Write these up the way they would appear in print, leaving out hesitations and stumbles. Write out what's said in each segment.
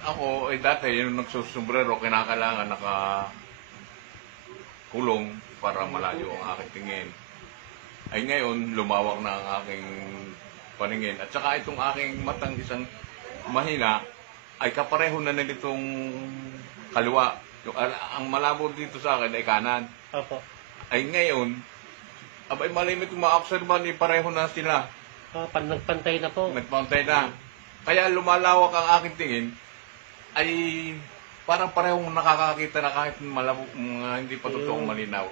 Ako, dati, yung nagsusombrero, kinakailangan nakakulong para malayo ang aking tingin. Ay ngayon, lumawak na ang aking paningin. At saka itong aking matang isang mahina, ay kapareho na nitong kaliwa. Ang malabo dito sa akin ay kanan. Opo. Ay ngayon, abay malimit kung ma-observe ni pareho na sila. Nagpantay na po. Nagpantay na. Kaya lumalawak ang aking tingin, ay parang parehong nakakakita na kahit malabo, hindi pa totoong malinaw.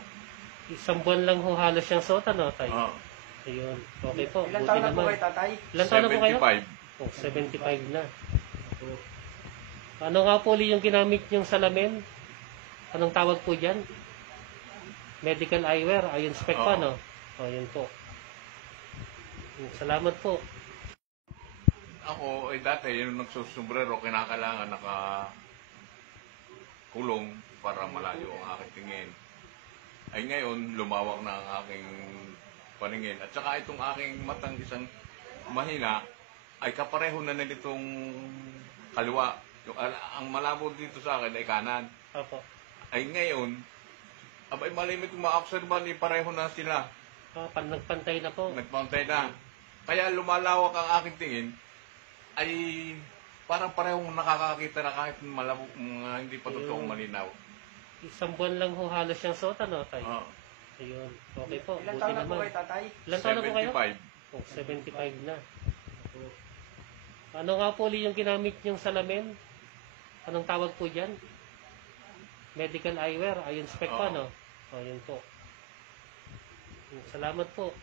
Isang buwan lang ho halos siyang suot, ano, tay? Oh, Ayun. Okay po. Ilan Buti taon na po naman. kayo, tatay? Ilan taon na po kayo? 75. Oh, 75 na. Ano nga po yung ginamit niyong salamin? Anong tawag po dyan? Medical eyewear. Ayun, spec pa, Oo. no? O, yun po. Salamat po. Ako, dati, yung nagsusombrero, kinakailangan nakakulong para malayo ang aking tingin. Ay ngayon, lumawak na ang aking paningin. At saka itong aking matang isang mahina, ay kapareho na nitong kaliwa. Ang malabo dito sa akin ay kanan. Opo. Ay ngayon, abay malimit kung ma-observe ni pareho na sila. Nagpantay na po. Nagpantay na. Kaya lumalawak ang aking tingin, ay parang parehong nakakakita na kahit malabo, hindi pa totoong malinaw. Isang buwan lang ho halos siyang suot, ano, tay? Oh, Ayun. Okay po. Ilan Buti taon na po naman. kayo, tatay? Ilan taon na po kayo? 75. Oh, 75 na. Ano nga po yung ginamit niyong salamin? Anong tawag po dyan? Medical eyewear. Ayun, spec pa, Oo. no? O, yun po. Salamat po.